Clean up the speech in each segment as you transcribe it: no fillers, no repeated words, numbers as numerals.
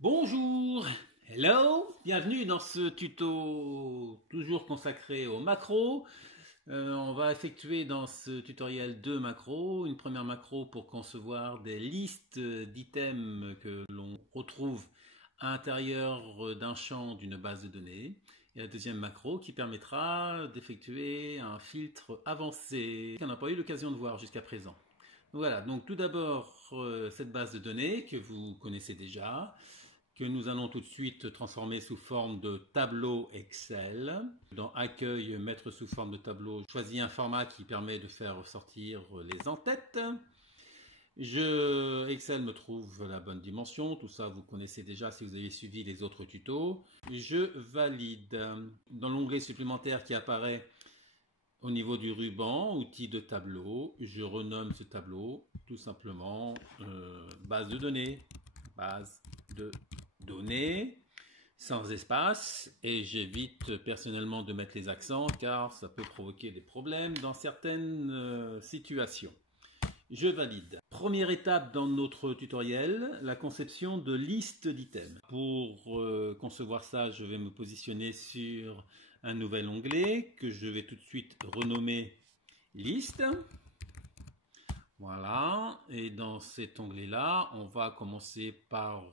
Bonjour, hello, bienvenue dans ce tuto toujours consacré aux macros. On va effectuer dans ce tutoriel deux macros. Une première macro pour concevoir des listes d'items que l'on retrouve à l'intérieur d'un champ d'une base de données. Et la deuxième macro qui permettra d'effectuer un filtre avancé qu'on n'a pas eu l'occasion de voir jusqu'à présent. Voilà, donc tout d'abord cette base de données que vous connaissez déjà, que nous allons tout de suite transformer sous forme de tableau Excel. Dans Accueil, mettre sous forme de tableau, je choisis un format qui permet de faire ressortir les en-têtes. Excel me trouve la bonne dimension, tout ça vous connaissez déjà si vous avez suivi les autres tutos. Je valide. Dans l'onglet supplémentaire qui apparaît au niveau du ruban, outils de tableau, je renomme ce tableau tout simplement base de données. Base de données, sans espace, et j'évite personnellement de mettre les accents car ça peut provoquer des problèmes dans certaines situations. Je valide. Première étape dans notre tutoriel, la conception de liste d'items. Pour concevoir ça, je vais me positionner sur un nouvel onglet que je vais tout de suite renommer liste. Voilà, et dans cet onglet-là, on va commencer par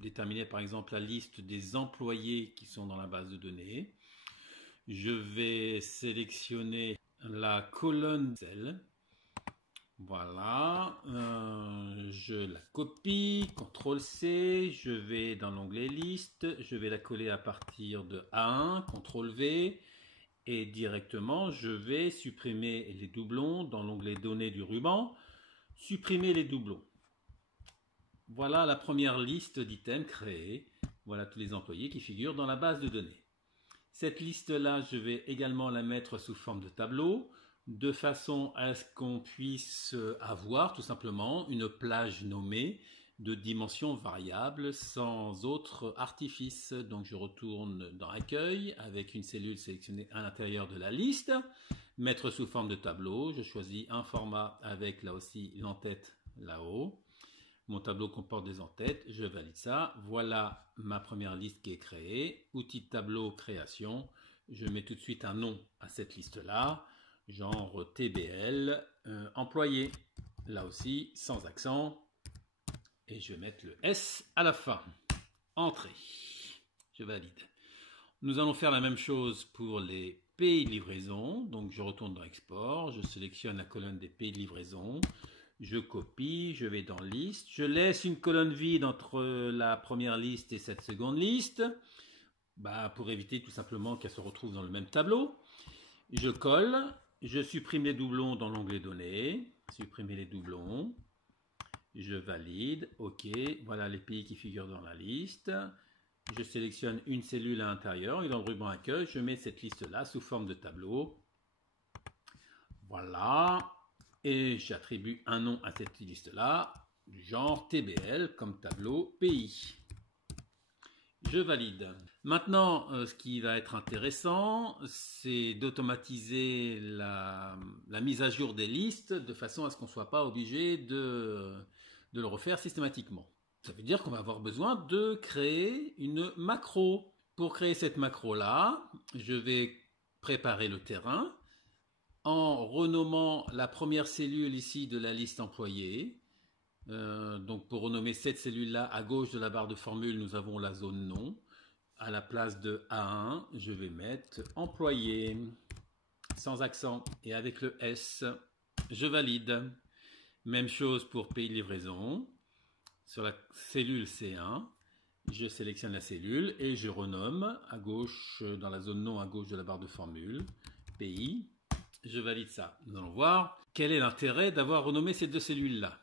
déterminer par exemple la liste des employés qui sont dans la base de données. Je vais sélectionner la colonne celle. Voilà, je la copie, CTRL-C, je vais dans l'onglet liste, je vais la coller à partir de A1, CTRL-V. Et directement, je vais supprimer les doublons dans l'onglet données du ruban. Supprimer les doublons. Voilà la première liste d'items créée. Voilà tous les employés qui figurent dans la base de données. Cette liste-là, je vais également la mettre sous forme de tableau, de façon à ce qu'on puisse avoir tout simplement une plage nommée de dimensions variables sans autre artifice. Donc je retourne dans Accueil avec une cellule sélectionnée à l'intérieur de la liste, mettre sous forme de tableau, je choisis un format avec là aussi l'entête là-haut. Mon tableau comporte des entêtes, je valide ça. Voilà ma première liste qui est créée. Outil de tableau, création. Je mets tout de suite un nom à cette liste-là, genre TBL, employé. Là aussi, sans accent. Et je vais mettre le S à la fin. Entrée. Je valide. Nous allons faire la même chose pour les pays de livraison. Donc je retourne dans Export, je sélectionne la colonne des pays de livraison. Je copie, je vais dans liste. Je laisse une colonne vide entre la première liste et cette seconde liste. Pour éviter tout simplement qu'elle se retrouve dans le même tableau. Je colle, je supprime les doublons dans l'onglet données. Supprimer les doublons. Je valide, ok, voilà les pays qui figurent dans la liste. Je sélectionne une cellule à l'intérieur et dans le ruban accueil, je mets cette liste-là sous forme de tableau. Voilà, et j'attribue un nom à cette liste-là, du genre TBL comme tableau pays. Je valide. Maintenant, ce qui va être intéressant, c'est d'automatiser la mise à jour des listes de façon à ce qu'on ne soit pas obligé de le refaire systématiquement. Ça veut dire qu'on va avoir besoin de créer une macro. Pour créer cette macro-là, je vais préparer le terrain en renommant la première cellule ici de la liste employée. Donc pour renommer cette cellule-là, à gauche de la barre de formule, nous avons la zone nom. À la place de A1, je vais mettre employé, sans accent et avec le S. Je valide. Même chose pour pays de livraison. Sur la cellule C1, je sélectionne la cellule et je renomme à gauche, dans la zone nom à gauche de la barre de formule, pays. Je valide ça. Nous allons voir quel est l'intérêt d'avoir renommé ces deux cellules-là.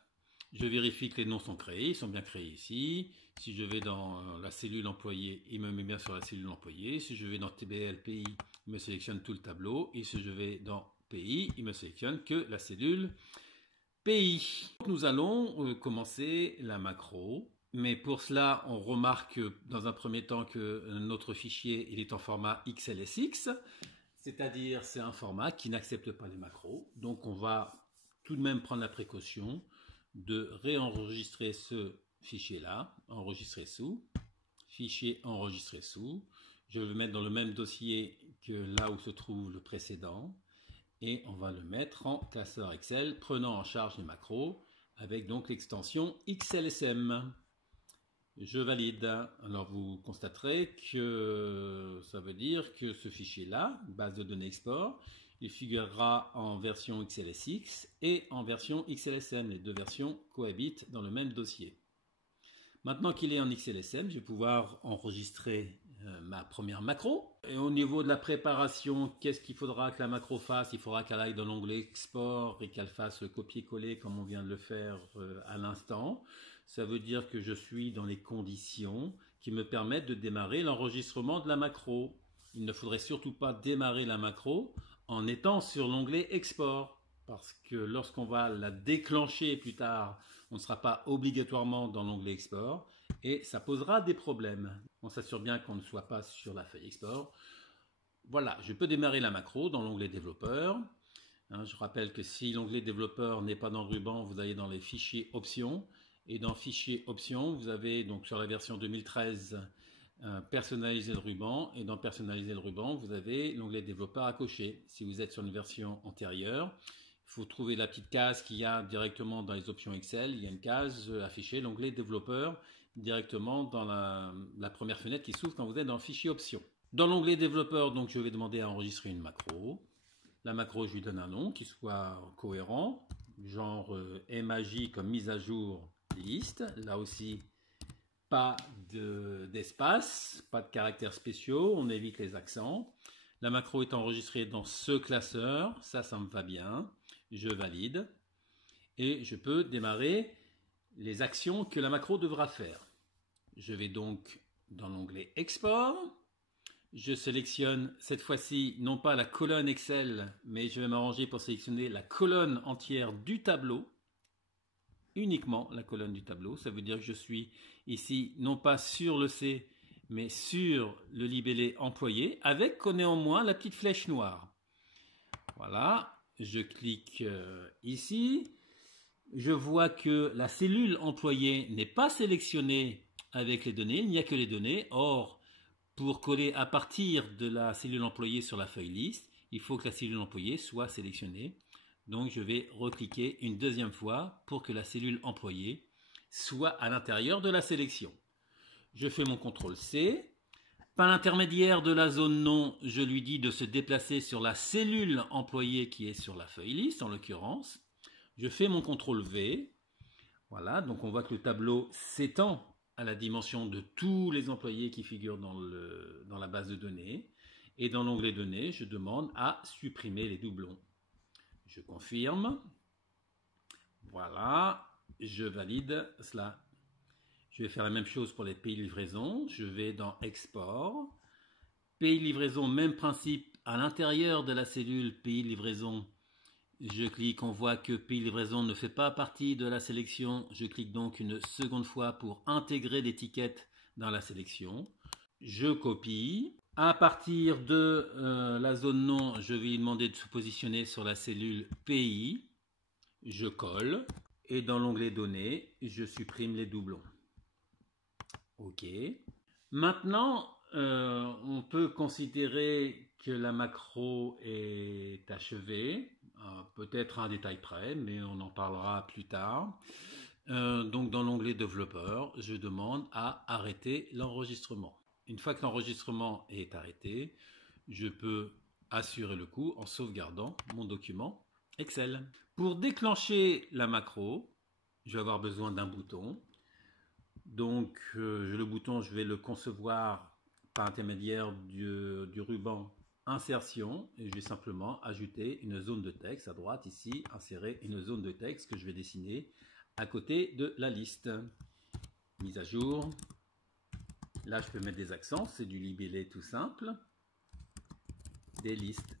Je vérifie que les noms sont créés, ils sont bien créés ici. Si je vais dans la cellule employée, il me met bien sur la cellule employée. Si je vais dans TBL pays, il me sélectionne tout le tableau. Et si je vais dans pays, il me sélectionne que la cellule pays. Nous allons commencer la macro. Mais pour cela, on remarque dans un premier temps que notre fichier il est en format XLSX. C'est-à-dire c'est un format qui n'accepte pas les macros. Donc on va tout de même prendre la précaution de réenregistrer ce fichier là, enregistrer sous, fichier enregistrer sous. Je vais le mettre dans le même dossier que là où se trouve le précédent. Et on va le mettre en classeur Excel, prenant en charge les macros, avec donc l'extension XLSM. Je valide. Alors vous constaterez que ça veut dire que ce fichier-là, base de données export, il figurera en version XLSX et en version XLSM. Les deux versions cohabitent dans le même dossier. Maintenant qu'il est en XLSM, je vais pouvoir enregistrer ma première macro. Et au niveau de la préparation, qu'est-ce qu'il faudra que la macro fasse? Il faudra qu'elle aille dans l'onglet Export et qu'elle fasse le copier-coller comme on vient de le faire à l'instant. Ça veut dire que je suis dans les conditions qui me permettent de démarrer l'enregistrement de la macro. Il ne faudrait surtout pas démarrer la macro en étant sur l'onglet Export. Parce que lorsqu'on va la déclencher plus tard, on ne sera pas obligatoirement dans l'onglet Export et ça posera des problèmes. On s'assure bien qu'on ne soit pas sur la feuille Export. Voilà, je peux démarrer la macro dans l'onglet Développeur. Je rappelle que si l'onglet Développeur n'est pas dans le ruban, vous allez dans les fichiers Options. Et dans Fichiers Options, vous avez donc sur la version 2013 personnaliser le ruban. Et dans Personnaliser le ruban, vous avez l'onglet Développeur à cocher. Si vous êtes sur une version antérieure, il faut trouver la petite case qu'il y a directement dans les options Excel. Il y a une case affichée, l'onglet Développeur, directement dans la première fenêtre qui s'ouvre quand vous êtes dans Fichier Options. Dans l'onglet Développeur, donc, je vais demander à enregistrer une macro. La macro, je lui donne un nom qui soit cohérent, genre MAJ comme mise à jour liste. Là aussi, pas d'espace, pas de caractères spéciaux, on évite les accents. La macro est enregistrée dans ce classeur, ça me va bien. Je valide et je peux démarrer les actions que la macro devra faire. Je vais donc dans l'onglet Export. Je sélectionne cette fois-ci non pas la colonne Excel, mais je vais m'arranger pour sélectionner la colonne entière du tableau. Uniquement la colonne du tableau. Ça veut dire que je suis ici non pas sur le C, mais sur le libellé employé, avec néanmoins la petite flèche noire. Voilà. Je clique ici, je vois que la cellule employée n'est pas sélectionnée avec les données, il n'y a que les données. Or, pour coller à partir de la cellule employée sur la feuille liste, il faut que la cellule employée soit sélectionnée. Donc je vais recliquer une deuxième fois pour que la cellule employée soit à l'intérieur de la sélection. Je fais mon CTRL-C. Par l'intermédiaire de la zone nom, je lui dis de se déplacer sur la cellule employée qui est sur la feuille liste, en l'occurrence. Je fais mon CTRL-V. Voilà, donc on voit que le tableau s'étend à la dimension de tous les employés qui figurent dans la base de données. Et dans l'onglet Données, je demande à supprimer les doublons. Je confirme. Voilà, je valide cela. Je vais faire la même chose pour les pays de livraison. Je vais dans Export. Pays de livraison, même principe. À l'intérieur de la cellule pays de livraison, je clique. On voit que pays de livraison ne fait pas partie de la sélection. Je clique donc une seconde fois pour intégrer l'étiquette dans la sélection. Je copie. À partir de la zone nom, je vais lui demander de se positionner sur la cellule pays. Je colle. Et dans l'onglet Données, je supprime les doublons. OK. Maintenant, on peut considérer que la macro est achevée. Peut-être à un détail près, mais on en parlera plus tard. Donc dans l'onglet Développeur, je demande à arrêter l'enregistrement. Une fois que l'enregistrement est arrêté, je peux assurer le coup en sauvegardant mon document Excel. Pour déclencher la macro, je vais avoir besoin d'un bouton. Donc le bouton, je vais le concevoir par intermédiaire du ruban insertion et je vais simplement ajouter une zone de texte à droite ici, insérer une zone de texte que je vais dessiner à côté de la liste. Mise à jour. Là, je peux mettre des accents, c'est du libellé tout simple. Des listes.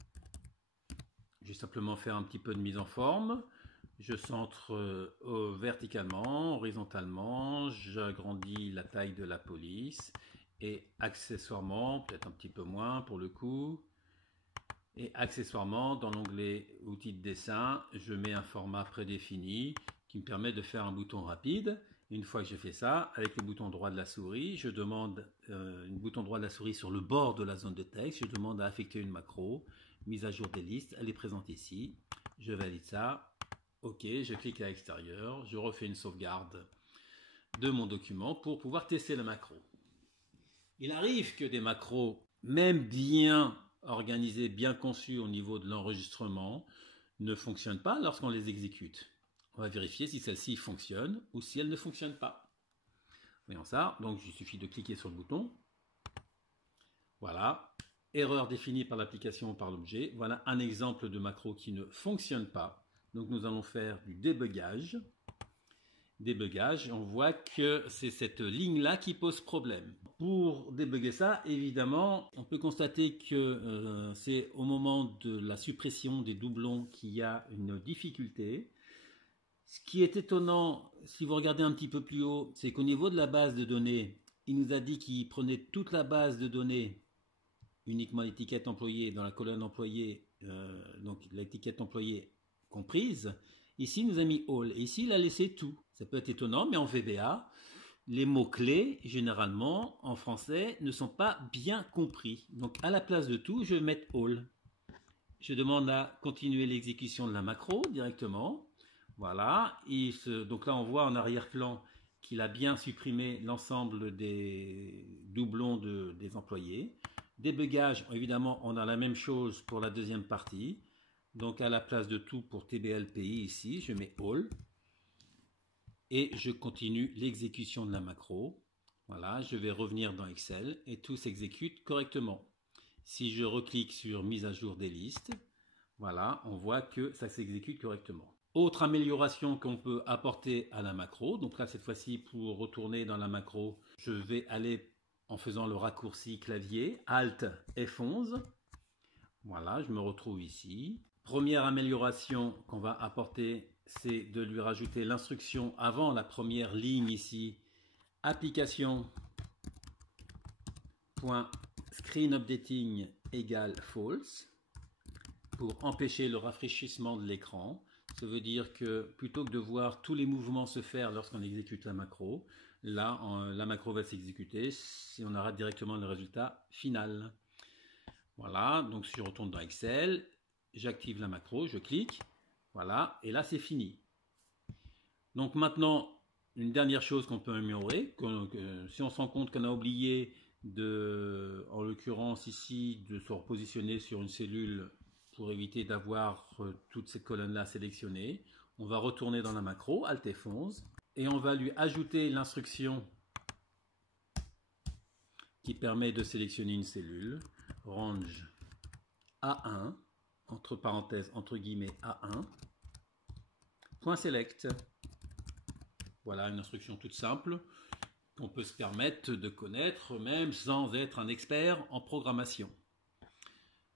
Je vais simplement faire un petit peu de mise en forme. Je centre verticalement, horizontalement, j'agrandis la taille de la police et accessoirement, peut-être un petit peu moins pour le coup, et accessoirement dans l'onglet outils de dessin, je mets un format prédéfini qui me permet de faire un bouton rapide Une fois que j'ai fait ça, avec le bouton droit de la souris, je demande le bouton droit de la souris sur le bord de la zone de texte, je demande à affecter une macro, mise à jour des listes, elle est présente ici, je valide ça, ok, je clique à l'extérieur, je refais une sauvegarde de mon document pour pouvoir tester la macro. Il arrive que des macros, même bien organisées, bien conçues au niveau de l'enregistrement, ne fonctionnent pas lorsqu'on les exécute. On va vérifier si celle-ci fonctionne ou si elle ne fonctionne pas. Voyons ça, donc il suffit de cliquer sur le bouton. Voilà, erreur définie par l'application ou par l'objet. Voilà un exemple de macro qui ne fonctionne pas. Donc nous allons faire du débugage. Débugage, on voit que c'est cette ligne-là qui pose problème. Pour débugger ça, évidemment, on peut constater que c'est au moment de la suppression des doublons qu'il y a une difficulté. Ce qui est étonnant, si vous regardez un petit peu plus haut, c'est qu'au niveau de la base de données, il nous a dit qu'il prenait toute la base de données, uniquement l'étiquette employée dans la colonne employée, donc l'étiquette employée comprise. Ici, il nous a mis all. Et ici, il a laissé tout. Ça peut être étonnant, mais en VBA, les mots-clés, généralement, en français, ne sont pas bien compris. Donc, à la place de tout, je vais mettre all. Je demande à continuer l'exécution de la macro directement. Voilà. Donc là, on voit en arrière-plan qu'il a bien supprimé l'ensemble des doublons des employés. Débugage, évidemment, on a la même chose pour la deuxième partie. Donc à la place de tout pour TBLPI ici, je mets all. Et je continue l'exécution de la macro. Voilà, je vais revenir dans Excel et tout s'exécute correctement. Si je reclique sur mise à jour des listes, voilà, on voit que ça s'exécute correctement. Autre amélioration qu'on peut apporter à la macro, donc là cette fois-ci pour retourner dans la macro, je vais aller en faisant le raccourci clavier Alt F11. Voilà, je me retrouve ici. Première amélioration qu'on va apporter, c'est de lui rajouter l'instruction avant la première ligne ici, application.screenUpdating égale false, pour empêcher le rafraîchissement de l'écran. Ça veut dire que plutôt que de voir tous les mouvements se faire lorsqu'on exécute la macro, là, la macro va s'exécuter si on aura directement le résultat final. Voilà, donc si je retourne dans Excel, j'active la macro, je clique, voilà, et là c'est fini. Donc maintenant, une dernière chose qu'on peut améliorer, si on se rend compte qu'on a oublié en l'occurrence ici, de se repositionner sur une cellule pour éviter d'avoir toutes ces colonnes-là sélectionnées, on va retourner dans la macro, Alt F11, et on va lui ajouter l'instruction qui permet de sélectionner une cellule, range A1, entre parenthèses, entre guillemets A1, point select. Voilà une instruction toute simple qu'on peut se permettre de connaître même sans être un expert en programmation.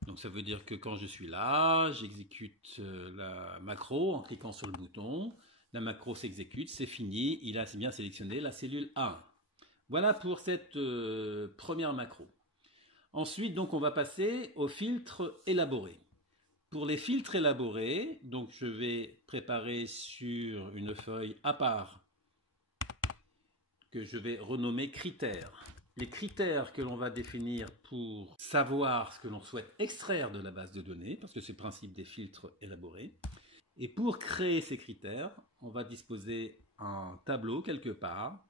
Donc ça veut dire que quand je suis là, j'exécute la macro en cliquant sur le bouton. La macro s'exécute, c'est fini, il a bien sélectionné la cellule A1. Voilà pour cette première macro. Ensuite, donc, on va passer aux filtres élaborés. Pour les filtres élaborés, donc je vais préparer sur une feuille à part que je vais renommer critères. Les critères que l'on va définir pour savoir ce que l'on souhaite extraire de la base de données, parce que c'est le principe des filtres élaborés. Et pour créer ces critères, on va disposer un tableau quelque part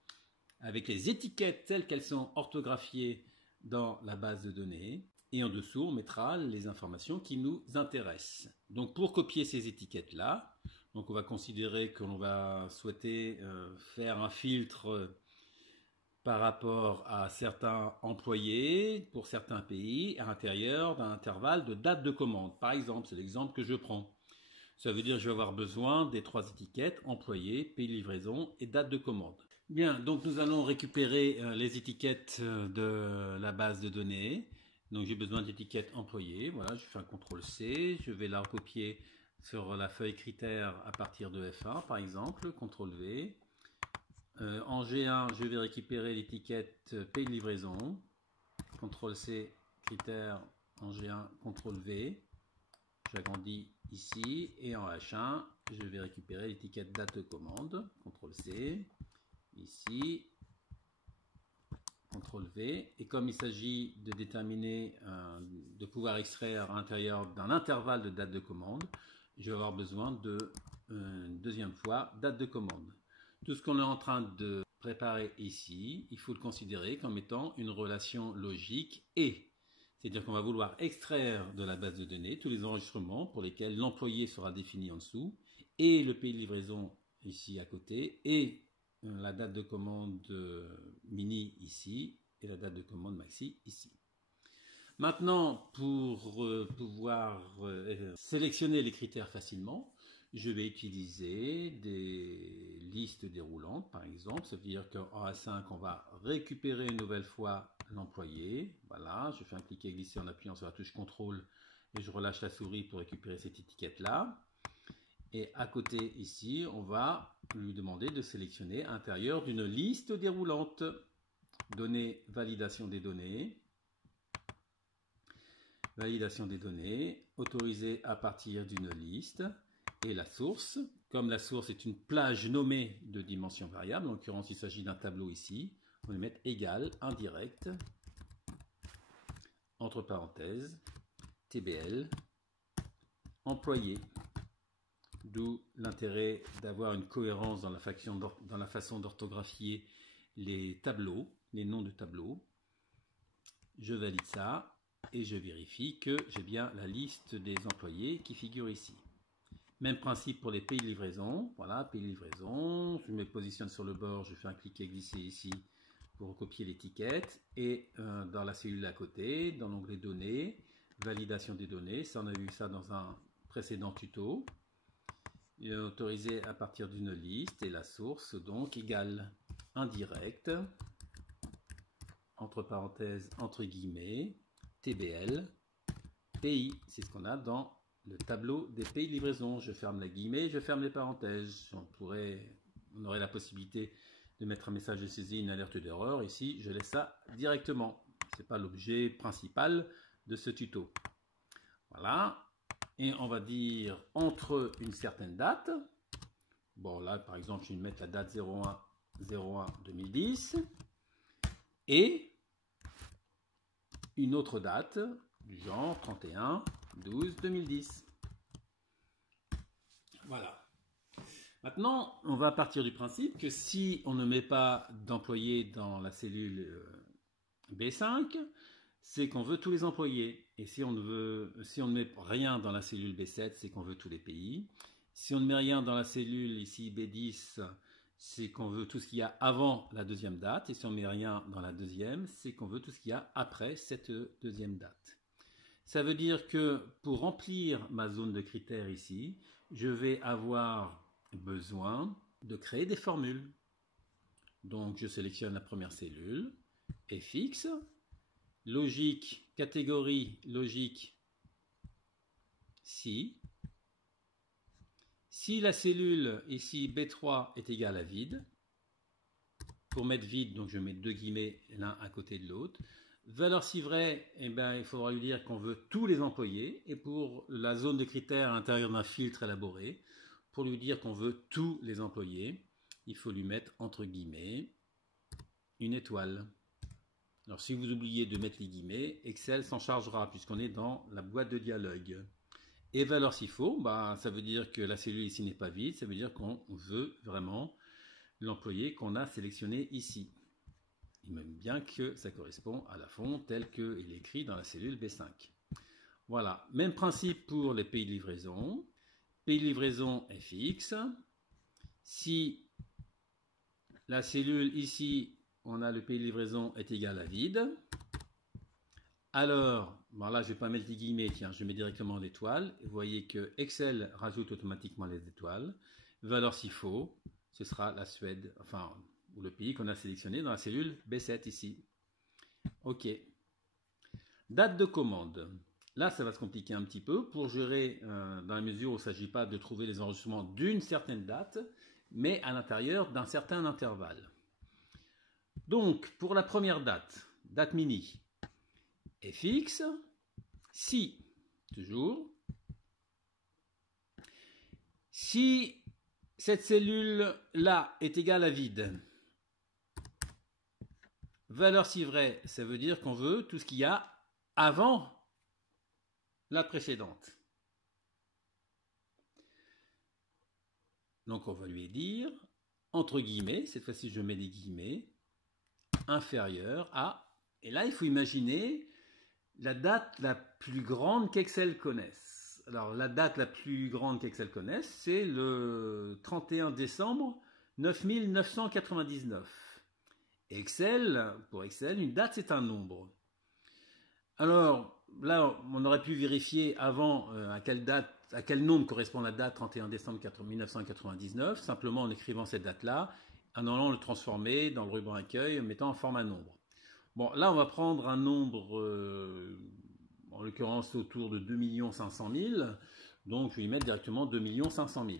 avec les étiquettes telles qu'elles sont orthographiées dans la base de données. Et en dessous, on mettra les informations qui nous intéressent. Donc pour copier ces étiquettes-là, donc on va considérer que l'on va souhaiter faire un filtre par rapport à certains employés pour certains pays à l'intérieur d'un intervalle de date de commande. Par exemple, c'est l'exemple que je prends. Ça veut dire que je vais avoir besoin des 3 étiquettes, employé, pays de livraison et date de commande. Bien, donc nous allons récupérer les étiquettes de la base de données. Donc j'ai besoin d'étiquette employé. Voilà, je fais un CTRL-C. Je vais la recopier sur la feuille critères à partir de F1 par exemple. CTRL-V. En G1, je vais récupérer l'étiquette pays de livraison. CTRL-C, critères en G1, CTRL-V. J'agrandis ici. Et en H1, je vais récupérer l'étiquette date de commande. CTRL-C. ici, CTRL V, et comme il s'agit de déterminer, de pouvoir extraire à l'intérieur d'un intervalle de date de commande, je vais avoir besoin de deuxième fois date de commande. Tout ce qu'on est en train de préparer ici, il faut le considérer comme étant une relation logique et. C'est-à-dire qu'on va vouloir extraire de la base de données tous les enregistrements pour lesquels l'employé sera défini en dessous et le pays de livraison ici à côté et la date de commande mini ici et la date de commande maxi ici. Maintenant, pour pouvoir sélectionner les critères facilement, je vais utiliser des listes déroulantes, par exemple. Ça veut dire qu'en A5, on va récupérer une nouvelle fois l'employé. Voilà, je fais un cliquer glisser en appuyant sur la touche CTRL et je relâche la souris pour récupérer cette étiquette-là. Et à côté, ici, on va lui demander de sélectionner à l'intérieur d'une liste déroulante. Données, validation des données. Validation des données, autorisée à partir d'une liste. Et la source, comme la source est une plage nommée de dimension variable, en l'occurrence il s'agit d'un tableau ici, on va lui mettre égal, indirect, entre parenthèses, TBL, employé. D'où l'intérêt d'avoir une cohérence dans la façon d'orthographier les tableaux, les noms de tableaux. Je valide ça et je vérifie que j'ai bien la liste des employés qui figure ici. Même principe pour les pays de livraison. Voilà, pays de livraison. Je me positionne sur le bord, je fais un cliquer glisser ici pour copier l'étiquette. Et dans la cellule à côté, dans l'onglet données, validation des données. Ça, on a vu ça dans un précédent tuto. Il est autorisé à partir d'une liste et la source donc égale indirect, entre parenthèses, entre guillemets, TBL, pays. C'est ce qu'on a dans le tableau des pays de livraison. Je ferme les guillemets, je ferme les parenthèses. On aurait la possibilité de mettre un message de saisie, une alerte d'erreur. Ici, je laisse ça directement. Ce n'est pas l'objet principal de ce tuto. Voilà. Et on va dire entre une certaine date. Bon, là, par exemple, je vais mettre la date 01/01/2010 et une autre date du genre 31/12/2010. Voilà. Maintenant, on va partir du principe que si on ne met pas d'employés dans la cellule B5, c'est qu'on veut tous les employés. Et si on ne met rien dans la cellule B7, c'est qu'on veut tous les pays. Si on ne met rien dans la cellule ici B10, c'est qu'on veut tout ce qu'il y a avant la deuxième date. Et si on ne met rien dans la deuxième, c'est qu'on veut tout ce qu'il y a après cette deuxième date. Ça veut dire que pour remplir ma zone de critères ici, je vais avoir besoin de créer des formules. Donc je sélectionne la première cellule, FX, logique, catégorie, logique, si la cellule ici B3 est égale à vide, pour mettre vide, donc je mets deux guillemets l'un à côté de l'autre. Valeur si vrai, eh bien, il faudra lui dire qu'on veut tous les employés. Et pour la zone de critères à l'intérieur d'un filtre élaboré, pour lui dire qu'on veut tous les employés, il faut lui mettre entre guillemets une étoile. Alors si vous oubliez de mettre les guillemets, Excel s'en chargera puisqu'on est dans la boîte de dialogue. Et valeur s'il faut, ça veut dire que la cellule ici n'est pas vide, ça veut dire qu'on veut vraiment l'employé qu'on a sélectionné ici. Et même bien que ça correspond à la fonte tel qu'il est écrit dans la cellule B5. Voilà, même principe pour les pays de livraison. Pays de livraison FX. Si la cellule ici, on a le pays de livraison est égal à vide, alors, là je ne vais pas mettre les guillemets, tiens, je mets directement l'étoile. Vous voyez que Excel rajoute automatiquement les étoiles. Valeur s'il faut, ce sera la Suède, ou le pays qu'on a sélectionné dans la cellule B7 ici. OK. Date de commande. Là, ça va se compliquer un petit peu pour gérer, dans la mesure où il ne s'agit pas de trouver les enregistrements d'une certaine date, mais à l'intérieur d'un certain intervalle. Donc, pour la première date, date mini, FX, si cette cellule-là est égale à vide, Valeur si vraie, ça veut dire qu'on veut tout ce qu'il y a avant la précédente. Donc on va lui dire, entre guillemets, cette fois-ci je mets des guillemets, inférieur à, et là il faut imaginer la date la plus grande qu'Excel connaisse. Alors la date la plus grande qu'Excel connaisse, c'est le 31 décembre 9999. Excel, pour Excel, une date c'est un nombre. Alors là, on aurait pu vérifier avant à quel nombre correspond la date 31 décembre 1999, simplement en écrivant cette date-là, en allant le transformer dans le ruban accueil, en mettant en format nombre. Bon, là, on va prendre un nombre, en l'occurrence autour de 2 500 000, donc je vais y mettre directement 2 500 000.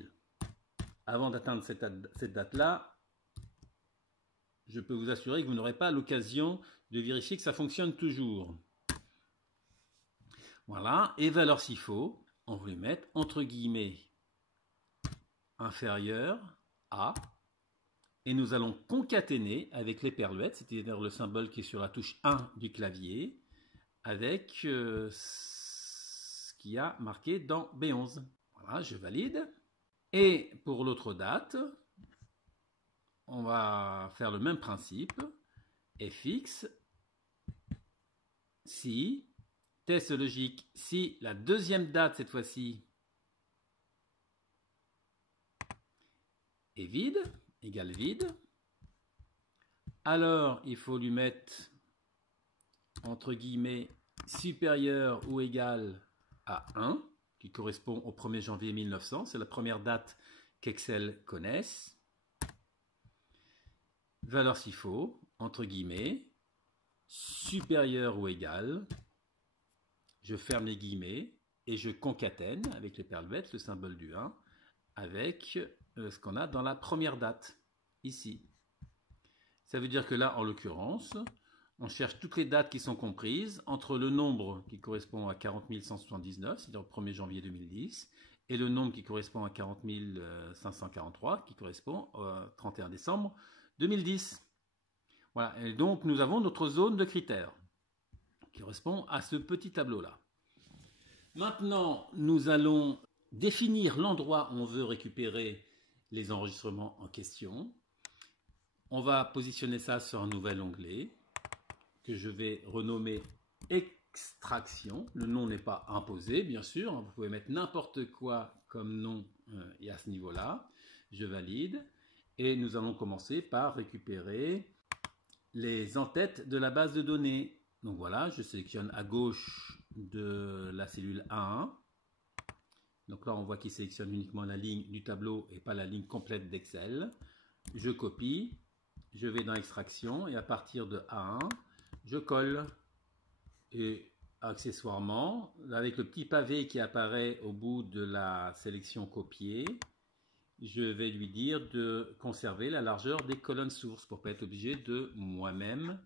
Avant d'atteindre cette date-là, je peux vous assurer que vous n'aurez pas l'occasion de vérifier que ça fonctionne toujours. Voilà, et valeur s'il faut, on va les mettre entre guillemets inférieur à, et nous allons concaténer avec l'éperluette, c'est-à-dire le symbole qui est sur la touche 1 du clavier, avec ce qu'il y a marqué dans B11. Voilà, je valide. Et pour l'autre date, on va faire le même principe. fx, si, test logique, si la deuxième date cette fois-ci est vide, égale vide, alors il faut lui mettre entre guillemets supérieur ou égal à 1, qui correspond au 1er janvier 1900, c'est la première date qu'Excel connaisse. Valeur s'il faut, entre guillemets, supérieur ou égal, je ferme les guillemets et je concatène avec l'éperluette le symbole du 1 avec ce qu'on a dans la première date, ici. Ça veut dire que là, en l'occurrence, on cherche toutes les dates qui sont comprises entre le nombre qui correspond à 40 179, c'est-à-dire le 1er janvier 2010, et le nombre qui correspond à 40 543, qui correspond au 31 décembre 2010. Voilà, et donc nous avons notre zone de critères qui correspond à ce petit tableau-là. Maintenant, nous allons définir l'endroit où on veut récupérer les enregistrements en question. On va positionner ça sur un nouvel onglet que je vais renommer extraction. Le nom n'est pas imposé, bien sûr. Vous pouvez mettre n'importe quoi comme nom et à ce niveau-là. Je valide. Et nous allons commencer par récupérer les en-têtes de la base de données. Donc voilà, je sélectionne à gauche de la cellule A1. Donc là, on voit qu'il sélectionne uniquement la ligne du tableau et pas la ligne complète d'Excel. Je copie, je vais dans extraction et à partir de A1, je colle. Et accessoirement, avec le petit pavé qui apparaît au bout de la sélection copier, je vais lui dire de conserver la largeur des colonnes sources pour ne pas être obligé de moi-même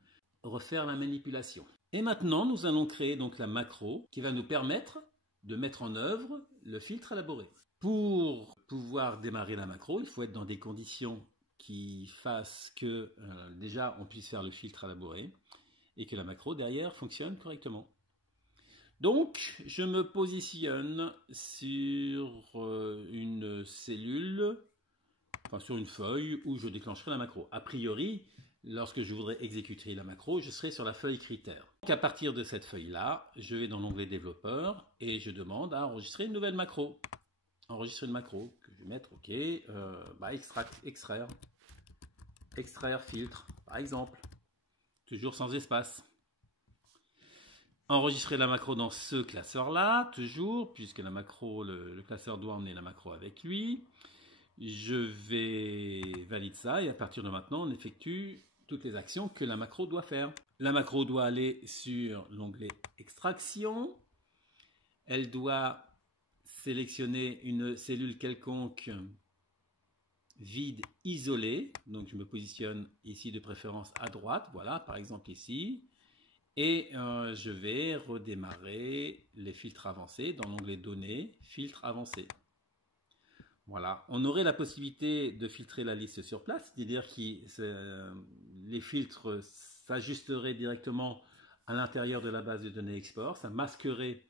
refaire la manipulation. Et maintenant, nous allons créer donc la macro qui va nous permettre de mettre en œuvre le filtre élaboré. Pour pouvoir démarrer la macro, il faut être dans des conditions qui fassent que déjà on puisse faire le filtre élaboré et que la macro derrière fonctionne correctement. Donc, je me positionne sur une cellule, enfin sur une feuille où je déclencherai la macro. A priori, lorsque je voudrais exécuter la macro, je serai sur la feuille critères. Donc, à partir de cette feuille-là, je vais dans l'onglet développeur et je demande à enregistrer une nouvelle macro. Enregistrer une macro, que je vais mettre, ok, extraire filtre, par exemple, toujours sans espace. Enregistrer la macro dans ce classeur-là, toujours, puisque la macro, le classeur doit emmener la macro avec lui. Je vais valider ça et à partir de maintenant, on effectue toutes les actions que la macro doit faire. La macro doit aller sur l'onglet extraction. Elle doit sélectionner une cellule quelconque vide isolée. Donc je me positionne ici de préférence à droite, voilà, par exemple ici. Et je vais redémarrer les filtres avancés dans l'onglet données, filtres avancés. Voilà, on aurait la possibilité de filtrer la liste sur place, c'est-à-dire que les filtres s'ajusterait directement à l'intérieur de la base de données export. Ça masquerait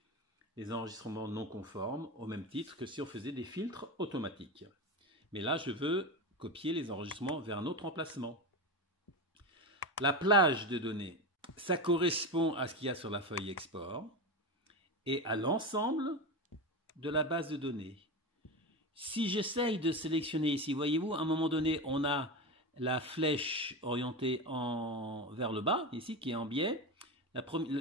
les enregistrements non conformes au même titre que si on faisait des filtres automatiques. Mais là, je veux copier les enregistrements vers un autre emplacement. La plage de données, ça correspond à ce qu'il y a sur la feuille export et à l'ensemble de la base de données. Si j'essaye de sélectionner ici, voyez-vous, à un moment donné, on a la flèche orientée vers le bas, ici, qui est en biais.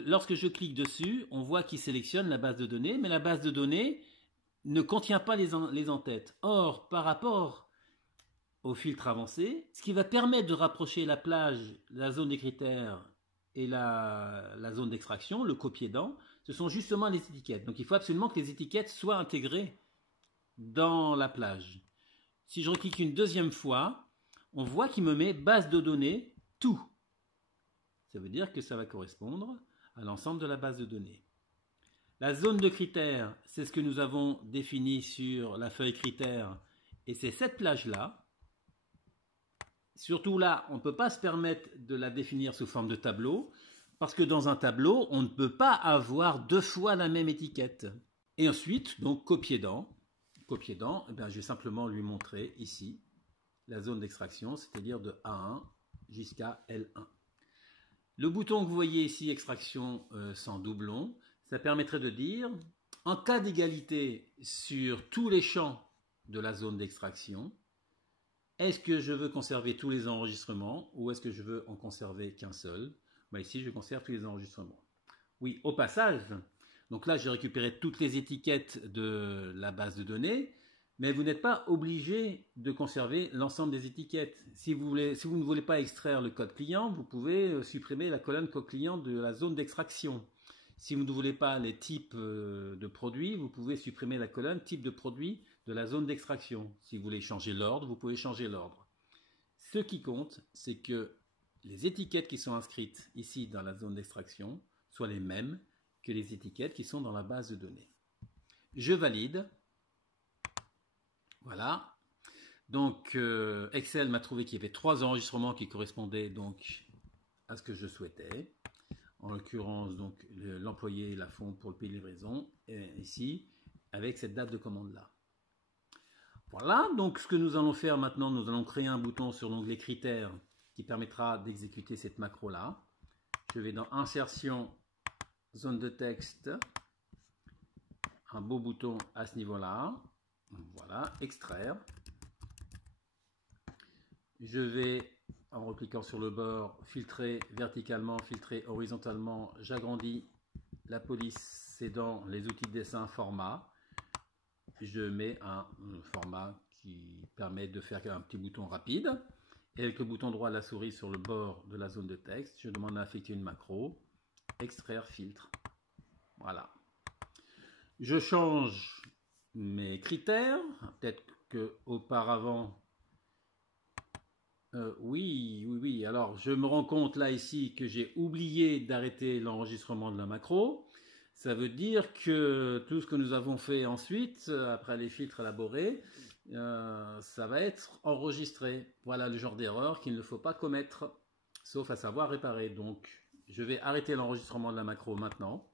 Lorsque je clique dessus, on voit qu'il sélectionne la base de données, mais la base de données ne contient pas les en-têtes. Or, par rapport au filtre avancé, ce qui va permettre de rapprocher la plage, la zone des critères et la zone d'extraction, le copier-dent, ce sont justement les étiquettes. Donc il faut absolument que les étiquettes soient intégrées dans la plage. Si je reclique une deuxième fois, on voit qu'il me met base de données tout. Ça veut dire que ça va correspondre à l'ensemble de la base de données. La zone de critères, c'est ce que nous avons défini sur la feuille critères, et c'est cette plage-là. Surtout là, on ne peut pas se permettre de la définir sous forme de tableau, parce que dans un tableau, on ne peut pas avoir deux fois la même étiquette. Et ensuite, donc copier-dent, eh bien, je vais simplement lui montrer ici la zone d'extraction, c'est-à-dire de A1 jusqu'à L1. Le bouton que vous voyez ici, extraction sans doublon, ça permettrait de dire, en cas d'égalité sur tous les champs de la zone d'extraction, est-ce que je veux conserver tous les enregistrements ou est-ce que je veux en conserver qu'un seul? Ben ici, je conserve tous les enregistrements. Oui, au passage, donc là, j'ai récupéré toutes les étiquettes de la base de données, mais vous n'êtes pas obligé de conserver l'ensemble des étiquettes. Si vous ne voulez pas extraire le code client, vous pouvez supprimer la colonne code client de la zone d'extraction. Si vous ne voulez pas les types de produits, vous pouvez supprimer la colonne type de produit de la zone d'extraction. Si vous voulez changer l'ordre, vous pouvez changer l'ordre. Ce qui compte, c'est que les étiquettes qui sont inscrites ici dans la zone d'extraction soient les mêmes que les étiquettes qui sont dans la base de données. Je valide. Voilà. Donc Excel m'a trouvé qu'il y avait 3 enregistrements qui correspondaient donc à ce que je souhaitais. En l'occurrence, donc l'employé Lafont pour le pays de livraison, ici, avec cette date de commande-là. Voilà, donc ce que nous allons faire maintenant, nous allons créer un bouton sur l'onglet critères qui permettra d'exécuter cette macro-là. Je vais dans Insertion, zone de texte, un beau bouton à ce niveau-là. Voilà, extraire. Je vais, en recliquant sur le bord, filtrer verticalement, filtrer horizontalement. J'agrandis la police, c'est dans les outils de dessin format. Je mets un format qui permet de faire un petit bouton rapide. Et avec le bouton droit de la souris sur le bord de la zone de texte, je demande à affecter une macro, extraire filtre. Voilà. Je change mes critères. Peut-être qu'auparavant, oui. Alors, je me rends compte là ici que j'ai oublié d'arrêter l'enregistrement de la macro. Ça veut dire que tout ce que nous avons fait ensuite, après les filtres élaborés, ça va être enregistré. Voilà le genre d'erreur qu'il ne faut pas commettre, sauf à savoir réparer. Donc, je vais arrêter l'enregistrement de la macro maintenant.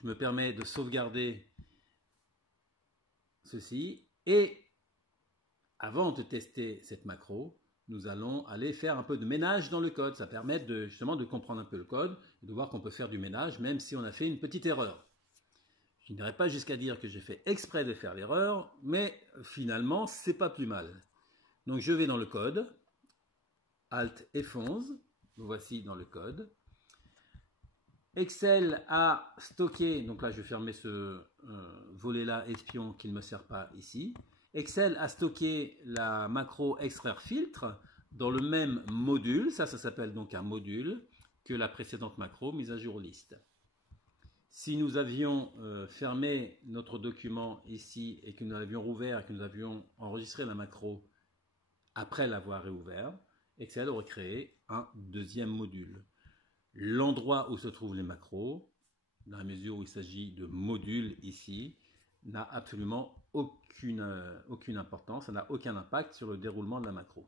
Je me permets de sauvegarder ceci. Et avant de tester cette macro, nous allons aller faire un peu de ménage dans le code. Ça permet justement de comprendre un peu le code et de voir qu'on peut faire du ménage même si on a fait une petite erreur. Je n'irai pas jusqu'à dire que j'ai fait exprès de faire l'erreur, mais finalement, c'est pas plus mal. Donc je vais dans le code, Alt F11, nous voici dans le code. Excel a stocké, donc là je vais fermer ce volet-là espion qui ne me sert pas ici. Excel a stocké la macro extraire filtre dans le même module, ça s'appelle donc un module, que la précédente macro mise à jour liste. Si nous avions fermé notre document ici et que nous l'avions rouvert et que nous avions enregistré la macro après l'avoir réouvert, Excel aurait créé un deuxième module. L'endroit où se trouvent les macros, dans la mesure où il s'agit de modules ici, n'a absolument aucune importance, ça n'a aucun impact sur le déroulement de la macro.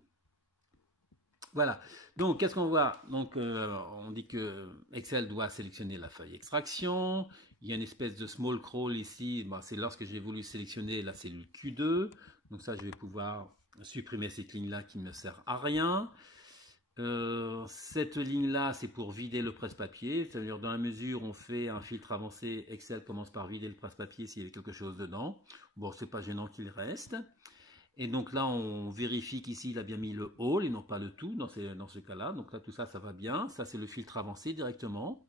Voilà. Donc, qu'est-ce qu'on voit? Donc, on dit que Excel doit sélectionner la feuille extraction. Il y a une espèce de small crawl ici. Bon, c'est lorsque j'ai voulu sélectionner la cellule Q2. Donc ça, je vais pouvoir supprimer cette ligne-là qui ne me sert à rien. Cette ligne-là, c'est pour vider le presse-papier. C'est-à-dire, dans la mesure où on fait un filtre avancé, Excel commence par vider le presse-papier s'il y a quelque chose dedans. Bon, c'est pas gênant qu'il reste. Et donc là, on vérifie qu'ici, il a bien mis le all et non pas le tout dans ce cas-là. Donc là, tout ça, ça va bien. Ça, c'est le filtre avancé directement.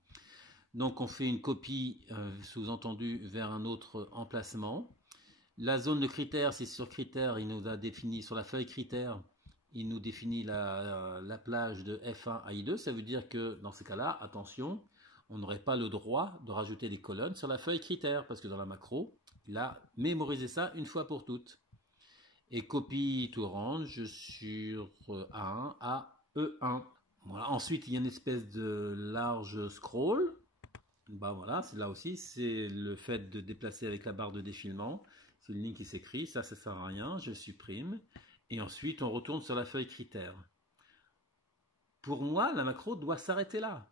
Donc on fait une copie, sous-entendu, vers un autre emplacement. La zone de critères, c'est sur critères, il nous a défini, sur la feuille critères, il nous définit la plage de F1 à I2. Ça veut dire que dans ce cas-là, attention, on n'aurait pas le droit de rajouter des colonnes sur la feuille critères, parce que dans la macro, il a mémorisé ça une fois pour toutes. Et copie to range sur A1 à E1. Voilà. Ensuite, il y a une espèce de large scroll. Bah voilà, c'est là aussi, c'est le fait de déplacer avec la barre de défilement. C'est une ligne qui s'écrit, ça sert à rien, je supprime. Et ensuite, on retourne sur la feuille critères. Pour moi, la macro doit s'arrêter là.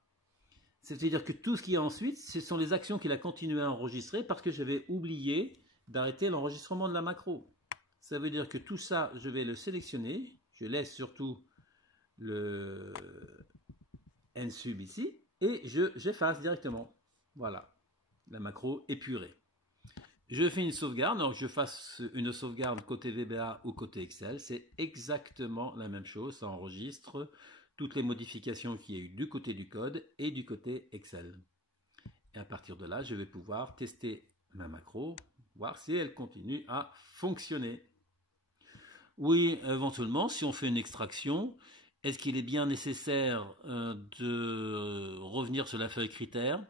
C'est-à-dire que tout ce qu'il y a ensuite, ce sont les actions qu'il a continué à enregistrer parce que j'avais oublié d'arrêter l'enregistrement de la macro. Ça veut dire que tout ça, je vais le sélectionner. Je laisse surtout le nsub ici et j'efface directement. Voilà, la macro épurée. Je fais une sauvegarde, donc je fasse une sauvegarde côté VBA ou côté Excel. C'est exactement la même chose, ça enregistre toutes les modifications qu'il y a eu du côté du code et du côté Excel. Et à partir de là, je vais pouvoir tester ma macro, voir si elle continue à fonctionner. Oui, éventuellement, si on fait une extraction, est-ce qu'il est bien nécessaire de revenir sur la feuille critère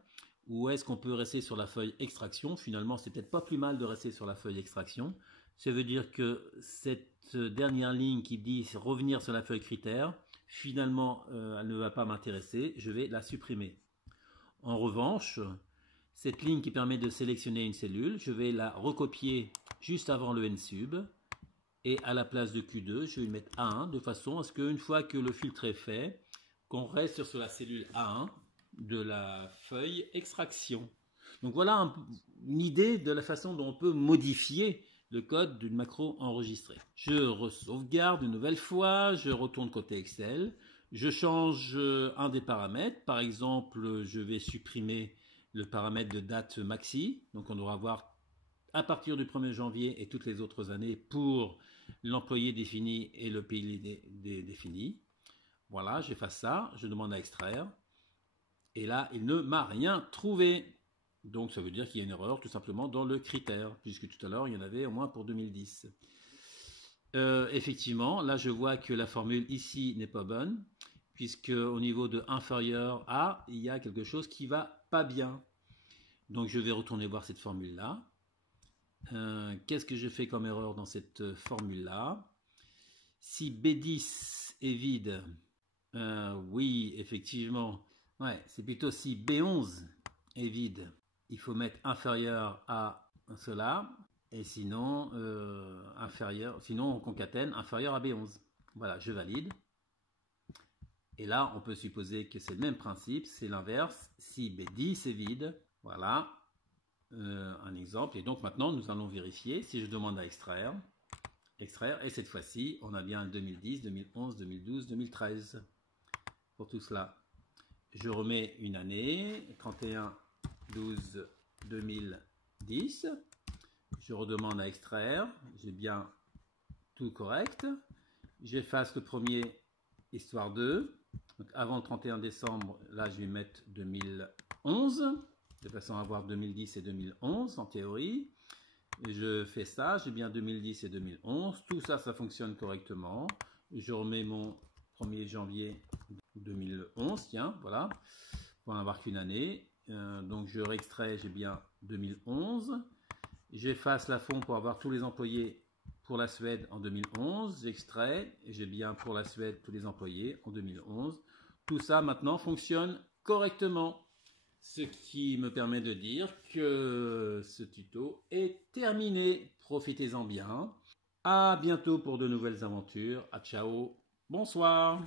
ou est-ce qu'on peut rester sur la feuille extraction? Finalement, c'est peut-être pas plus mal de rester sur la feuille extraction. Ça veut dire que cette dernière ligne qui dit revenir sur la feuille critère, finalement, elle ne va pas m'intéresser. Je vais la supprimer. En revanche, cette ligne qui permet de sélectionner une cellule, je vais la recopier juste avant le nsub. Et à la place de Q2, je vais mettre A1 de façon à ce qu'une fois que le filtre est fait, qu'on reste sur la cellule A1 de la feuille extraction. Donc voilà une idée de la façon dont on peut modifier le code d'une macro enregistrée. Je re-sauvegarde une nouvelle fois, je retourne côté Excel, je change un des paramètres. Par exemple, je vais supprimer le paramètre de date maxi. Donc on devra avoir à partir du 1er janvier et toutes les autres années pour l'employé défini et le pays défini. Voilà, j'efface ça, je demande à extraire. Et là, il ne m'a rien trouvé. Donc ça veut dire qu'il y a une erreur tout simplement dans le critère, puisque tout à l'heure, il y en avait au moins pour 2010. Effectivement, là je vois que la formule ici n'est pas bonne, puisque au niveau de inférieur à, il y a quelque chose qui va pas bien. Donc je vais retourner voir cette formule-là. Qu'est-ce que je fais comme erreur dans cette formule-là? Si B10 est vide, oui, effectivement, ouais, c'est plutôt si B11 est vide, il faut mettre inférieur à cela, et sinon, sinon on concatène inférieur à B11. Voilà, je valide. Et là, on peut supposer que c'est le même principe, c'est l'inverse. Si B10 est vide, voilà, un exemple. Et donc maintenant, nous allons vérifier si je demande à extraire. Et cette fois-ci, on a bien 2010, 2011, 2012, 2013 pour tout cela. Je remets une année, 31, 12, 2010. Je redemande à extraire. J'ai bien tout correct. J'efface le premier, histoire 2. Donc avant le 31 décembre, là, je vais mettre 2011. De façon à avoir 2010 et 2011 en théorie. Et je fais ça, j'ai bien 2010 et 2011. Tout ça, ça fonctionne correctement. Je remets mon 1er janvier 2011, tiens, voilà, pour n'avoir qu'une année. Donc je réextrais, j'ai bien 2011. J'efface la fond pour avoir tous les employés pour la Suède en 2011. J'extrais, et j'ai bien pour la Suède tous les employés en 2011. Tout ça maintenant fonctionne correctement. Ce qui me permet de dire que ce tuto est terminé. Profitez-en bien. À bientôt pour de nouvelles aventures. À ciao. Bonsoir.